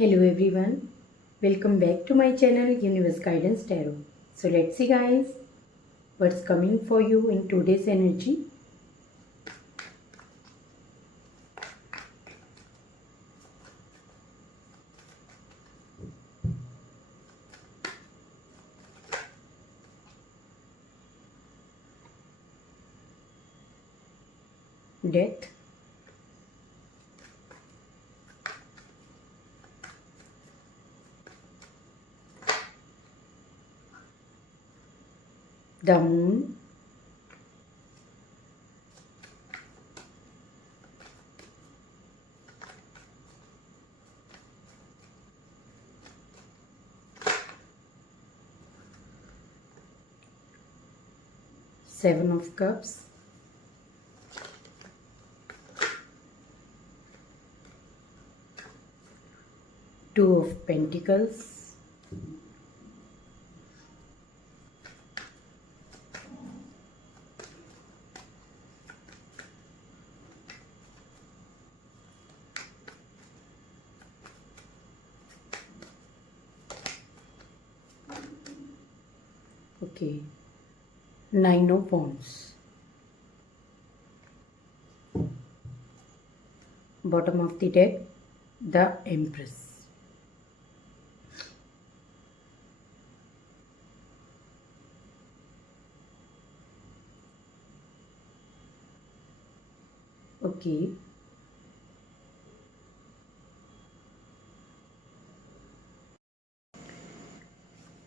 Hello everyone, welcome back to my channel Universe Guidance Tarot. So let's see guys, what's coming for you in today's energy. Death, the moon, Seven of Cups, Two of Pentacles, okay, Nine of Wands, bottom of the deck, the Empress. Okay,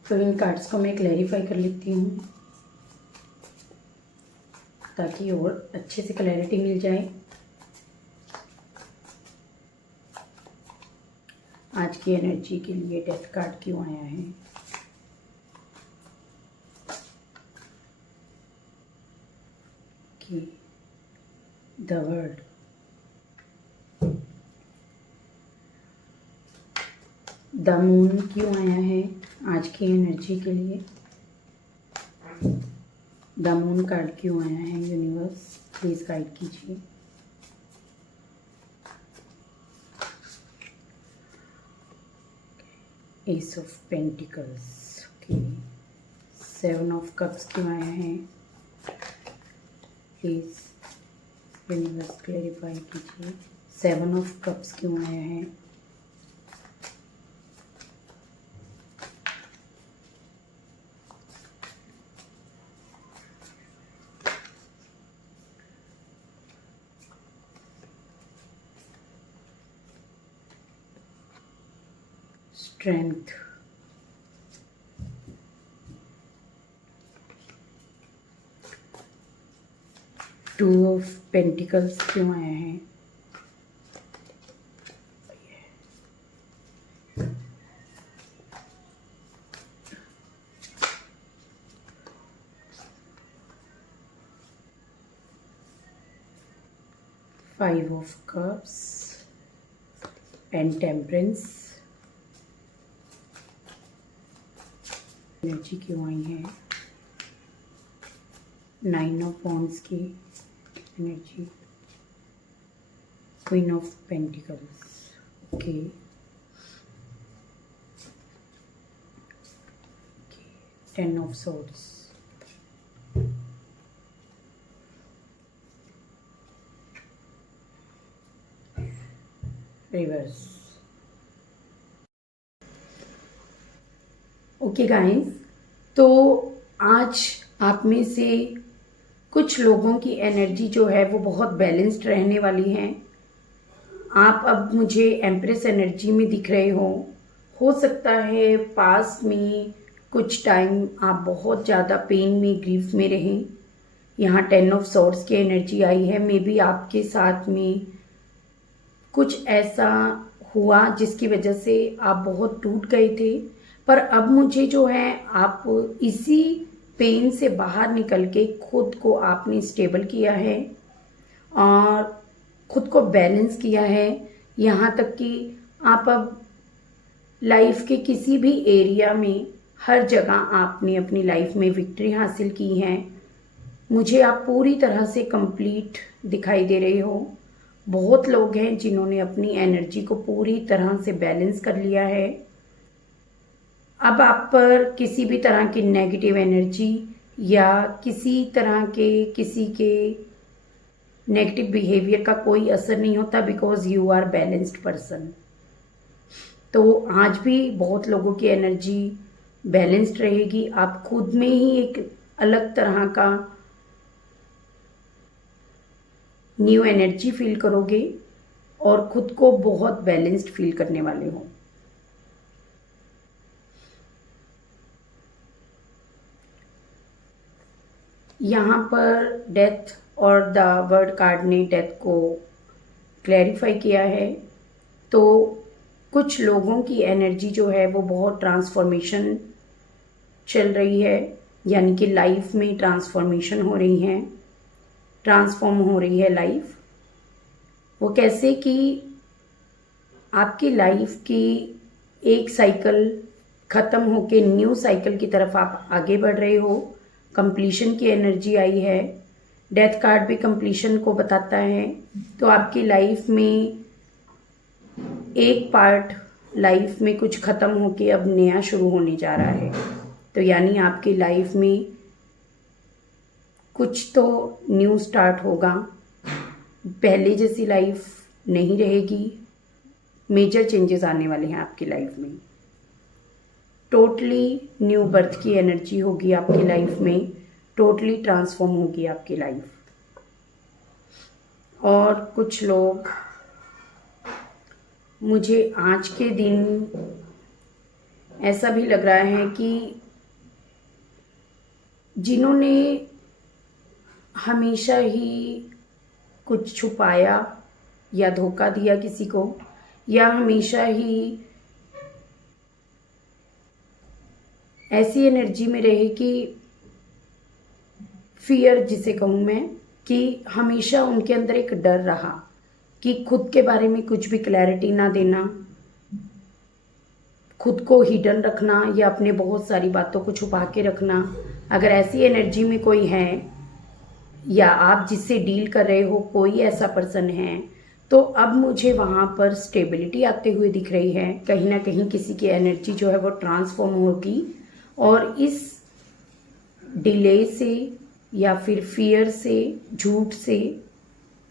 तो इन cards को मैं clarify कर लेती हूँ ताकि और अच्छे से क्लैरिटी मिल जाए। आज की एनर्जी के लिए डेथ कार्ड क्यों आया है, कि द वर्ल्ड, द मून क्यों आया है आज की एनर्जी के लिए, द मून कार्ड क्यों आया है, यूनिवर्स प्लीज गाइड कीजिए। S of pentacles, okay, seven of cups क्यों आया है, प्लीज यूनिवर्स क्लैरिफाई कीजिए। सेवन ऑफ कप्स क्यों आया है, स्ट्रेंथ, टू ऑफ पेंटिकल्स क्यों आया है, five of cups and temperance, energy क्यों आई है, नाइन ऑफ वॉन्ड्स की energy, queen of pentacles, okay, ten of swords, reverse. Okay guys, तो आज आप में से कुछ लोगों की एनर्जी जो है वो बहुत बैलेंस्ड रहने वाली है। आप अब मुझे एम्प्रेस एनर्जी में दिख रहे हो सकता है पास में कुछ टाइम आप बहुत ज़्यादा पेन में, ग्रीफ में रहें। यहाँ टेन ऑफ सॉर्ड्स की एनर्जी आई है, मे बी आपके साथ में कुछ ऐसा हुआ जिसकी वजह से आप बहुत टूट गए थे, पर अब मुझे जो है आप इसी पेन से बाहर निकल के खुद को आपने स्टेबल किया है और खुद को बैलेंस किया है। यहाँ तक कि आप अब लाइफ के किसी भी एरिया में, हर जगह आपने अपनी लाइफ में विक्ट्री हासिल की है। मुझे आप पूरी तरह से कंप्लीट दिखाई दे रहे हो बहुत लोग हैं जिन्होंने अपनी एनर्जी को पूरी तरह से बैलेंस कर लिया है। अब आप पर किसी भी तरह की नेगेटिव एनर्जी या किसी तरह के किसी के नेगेटिव बिहेवियर का कोई असर नहीं होता, because you are balanced person. तो आज भी बहुत लोगों की एनर्जी बैलेंस्ड रहेगी। आप खुद में ही एक अलग तरह का न्यू एनर्जी फील करोगे और खुद को बहुत बैलेंस्ड फील करने वाले हो। यहाँ पर डेथ और द वर्ड कार्ड ने डेथ को क्लैरिफाई किया है। तो कुछ लोगों की एनर्जी जो है वो बहुत ट्रांसफॉर्मेशन चल रही है, यानी कि लाइफ में ट्रांसफॉर्मेशन हो रही है, ट्रांसफॉर्म हो रही है लाइफ। वो कैसे कि आपकी लाइफ की एक साइकिल ख़त्म होके न्यू साइकिल की तरफ आप आगे बढ़ रहे हो। कंप्लीशन की एनर्जी आई है। डेथ कार्ड भी कंप्लीशन को बताता है। तो आपकी लाइफ में एक पार्ट लाइफ में कुछ ख़त्म होके अब नया शुरू होने जा रहा है। तो यानी आपकी लाइफ में कुछ तो न्यू स्टार्ट होगा। पहले जैसी लाइफ नहीं रहेगी। मेजर चेंजेस आने वाले हैं आपकी लाइफ में। टोटली न्यू बर्थ की एनर्जी होगी आपकी लाइफ में। टोटली ट्रांसफॉर्म होगी आपकी लाइफ। और कुछ लोग, मुझे आज के दिन ऐसा भी लग रहा है कि जिन्होंने हमेशा ही कुछ छुपाया या धोखा दिया किसी को, या हमेशा ही ऐसी एनर्जी में रहे कि फियर जिसे कहूँ मैं, कि हमेशा उनके अंदर एक डर रहा कि खुद के बारे में कुछ भी क्लैरिटी ना देना, खुद को हिडन रखना या अपने बहुत सारी बातों को छुपा के रखना। अगर ऐसी एनर्जी में कोई है या आप जिससे डील कर रहे हो कोई ऐसा पर्सन है, तो अब मुझे वहाँ पर स्टेबिलिटी आते हुए दिख रही है। कहीं ना कहीं किसी की एनर्जी जो है वो ट्रांसफॉर्म होगी और इस डिले से या फिर फियर से, झूठ से,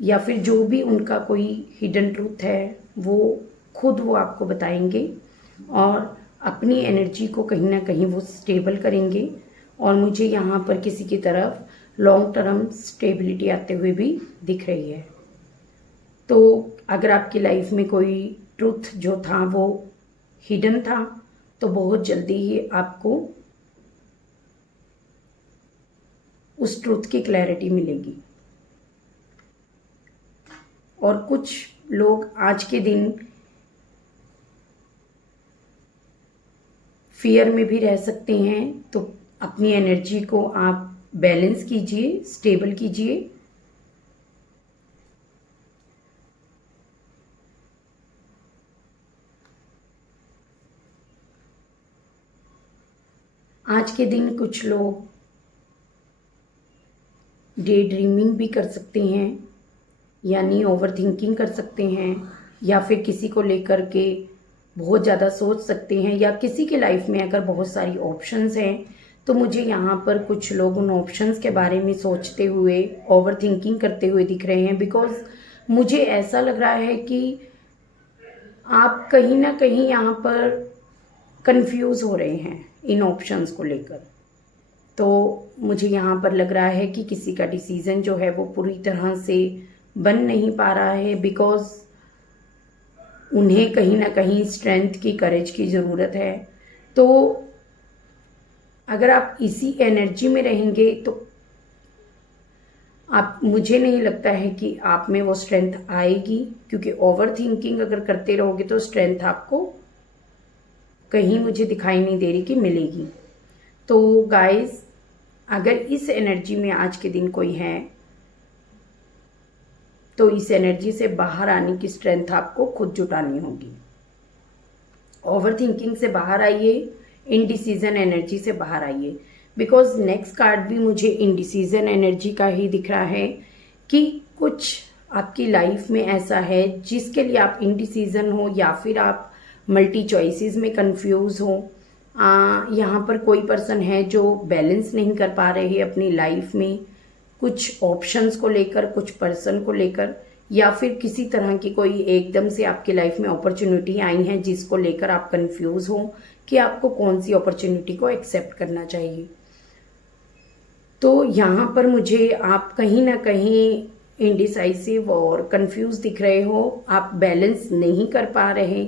या फिर जो भी उनका कोई हिडन ट्रूथ है वो खुद वो आपको बताएंगे और अपनी एनर्जी को कहीं ना कहीं वो स्टेबल करेंगे। और मुझे यहाँ पर किसी की तरफ लॉन्ग टर्म स्टेबिलिटी आते हुए भी दिख रही है। तो अगर आपकी लाइफ में कोई ट्रूथ जो था वो हिडन था, तो बहुत जल्दी ही आपको उस ट्रूथ की क्लैरिटी मिलेगी। और कुछ लोग आज के दिन फियर में भी रह सकते हैं। तो अपनी एनर्जी को आप बैलेंस कीजिए, स्टेबल कीजिए। आज के दिन कुछ लोग डे ड्रीमिंग भी कर सकते हैं, यानी ओवर थिंकिंग कर सकते हैं, या फिर किसी को लेकर के बहुत ज़्यादा सोच सकते हैं, या किसी की लाइफ में अगर बहुत सारी ऑप्शंस हैं तो मुझे यहाँ पर कुछ लोग उन ऑप्शंस के बारे में सोचते हुए ओवर थिंकिंग करते हुए दिख रहे हैं। बिकॉज मुझे ऐसा लग रहा है कि आप कहीं ना कहीं यहाँ पर कंफ्यूज हो रहे हैं इन ऑप्शंस को लेकर। तो मुझे यहाँ पर लग रहा है कि किसी का डिसीजन जो है वो पूरी तरह से बन नहीं पा रहा है, बिकॉज उन्हें कहीं ना कहीं स्ट्रेंथ की, करेज की ज़रूरत है। तो अगर आप इसी एनर्जी में रहेंगे तो आप, मुझे नहीं लगता है कि आप में वो स्ट्रेंथ आएगी, क्योंकि ओवर थिंकिंग अगर करते रहोगे तो स्ट्रेंथ आपको कहीं, मुझे दिखाई नहीं दे रही कि मिलेगी। तो गाइस, अगर इस एनर्जी में आज के दिन कोई है तो इस एनर्जी से बाहर आने की स्ट्रेंथ आपको खुद जुटानी होगी। ओवर थिंकिंग से बाहर आइए, इनडिसीजन एनर्जी से बाहर आइए। बिकॉज नेक्स्ट कार्ड भी मुझे इनडिसीजन एनर्जी का ही दिख रहा है कि कुछ आपकी लाइफ में ऐसा है जिसके लिए आप इनडिसीजन हो या फिर आप मल्टी चॉइसेस में कंफ्यूज हो। यहाँ पर कोई पर्सन है जो बैलेंस नहीं कर पा रहे हैं अपनी लाइफ में, कुछ ऑप्शंस को लेकर, कुछ पर्सन को लेकर, या फिर किसी तरह की कोई एकदम से आपकी लाइफ में अपॉर्चुनिटी आई है जिसको लेकर आप कंफ्यूज हो कि आपको कौन सी अपॉर्चुनिटी को एक्सेप्ट करना चाहिए। तो यहाँ पर मुझे आप कहीं ना कहीं इनडिसाइसिव और कंफ्यूज दिख रहे हो, आप बैलेंस नहीं कर पा रहे।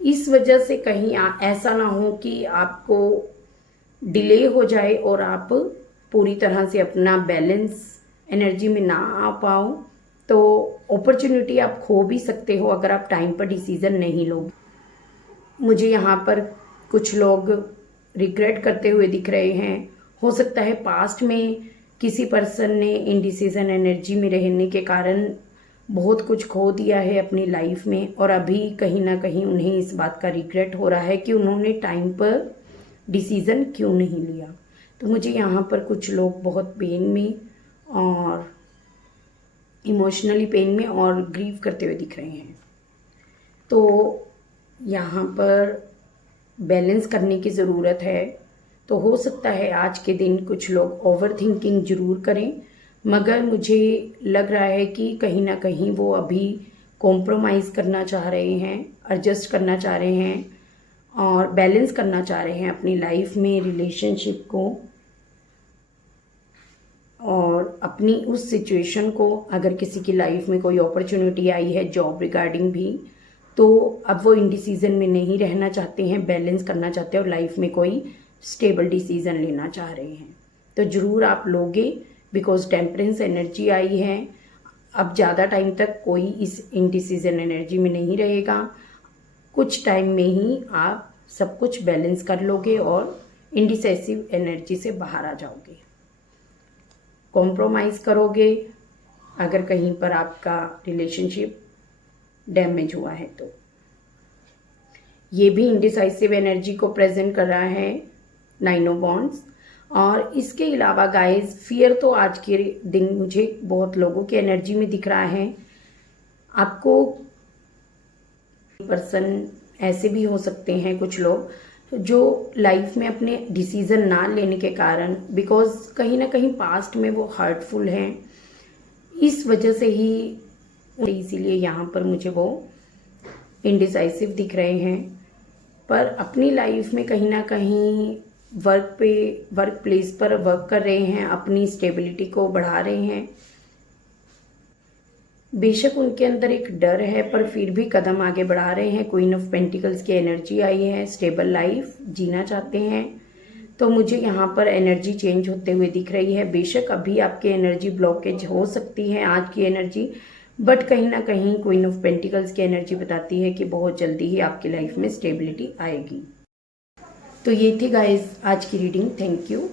इस वजह से कहीं ऐसा ना हो कि आपको डिले हो जाए और आप पूरी तरह से अपना बैलेंस एनर्जी में ना आ पाओ, तो अपॉर्चुनिटी आप खो भी सकते हो अगर आप टाइम पर डिसीजन नहीं लोगे। मुझे यहाँ पर कुछ लोग रिग्रेट करते हुए दिख रहे हैं। हो सकता है पास्ट में किसी पर्सन ने इनडिसीजन एनर्जी में रहने के कारण बहुत कुछ खो दिया है अपनी लाइफ में, और अभी कहीं ना कहीं उन्हें इस बात का रिग्रेट हो रहा है कि उन्होंने टाइम पर डिसीजन क्यों नहीं लिया। तो मुझे यहाँ पर कुछ लोग बहुत पेन में और इमोशनली पेन में और ग्रीव करते हुए दिख रहे हैं। तो यहाँ पर बैलेंस करने की ज़रूरत है। तो हो सकता है आज के दिन कुछ लोग ओवर थिंकिंग जरूर करें, मगर मुझे लग रहा है कि कहीं ना कहीं वो अभी कॉम्प्रोमाइज़ करना चाह रहे हैं, एडजस्ट करना चाह रहे हैं और बैलेंस करना चाह रहे हैं अपनी लाइफ में रिलेशनशिप को और अपनी उस सिचुएशन को। अगर किसी की लाइफ में कोई अपॉर्चुनिटी आई है जॉब रिगार्डिंग भी, तो अब वो इनडिसीजन में नहीं रहना चाहते हैं, बैलेंस करना चाहते हैं और लाइफ में कोई स्टेबल डिसीजन लेना चाह रहे हैं। तो ज़रूर आप लोगे, बिकॉज टेम्परेंस एनर्जी आई है। अब ज़्यादा टाइम तक कोई इस इनडिसीजन एनर्जी में नहीं रहेगा, कुछ टाइम में ही आप सब कुछ बैलेंस कर लोगे और इनडिसाइसिव एनर्जी से बाहर आ जाओगे। कॉम्प्रोमाइज़ करोगे अगर कहीं पर आपका रिलेशनशिप डैमेज हुआ है तो। ये भी इनडिसाइसिव एनर्जी को प्रेजेंट कर रहा है 9 ऑफ वॉन्ड्स। और इसके अलावा गाइस, फियर तो आज के दिन मुझे बहुत लोगों की एनर्जी में दिख रहा है। आपको पर्सन ऐसे भी हो सकते हैं कुछ लोग जो लाइफ में अपने डिसीजन ना लेने के कारण, बिकॉज कहीं ना कहीं पास्ट में वो हर्टफुल हैं, इस वजह से ही, इसीलिए यहाँ पर मुझे वो इनडिसाइसिव दिख रहे हैं। पर अपनी लाइफ में कहीं ना कहीं वर्क प्लेस पर वर्क कर रहे हैं, अपनी स्टेबिलिटी को बढ़ा रहे हैं। बेशक उनके अंदर एक डर है पर फिर भी कदम आगे बढ़ा रहे हैं। क्वीन ऑफ पेंटिकल्स की एनर्जी आई है, स्टेबल लाइफ जीना चाहते हैं। तो मुझे यहाँ पर एनर्जी चेंज होते हुए दिख रही है। बेशक अभी आपकी एनर्जी ब्लॉकेज हो सकती है आज की एनर्जी, बट कहीं ना कहीं क्वीन ऑफ पेंटिकल्स की एनर्जी बताती है कि बहुत जल्दी ही आपकी लाइफ में स्टेबिलिटी आएगी। तो ये थी गाइस आज की रीडिंग। Thank you.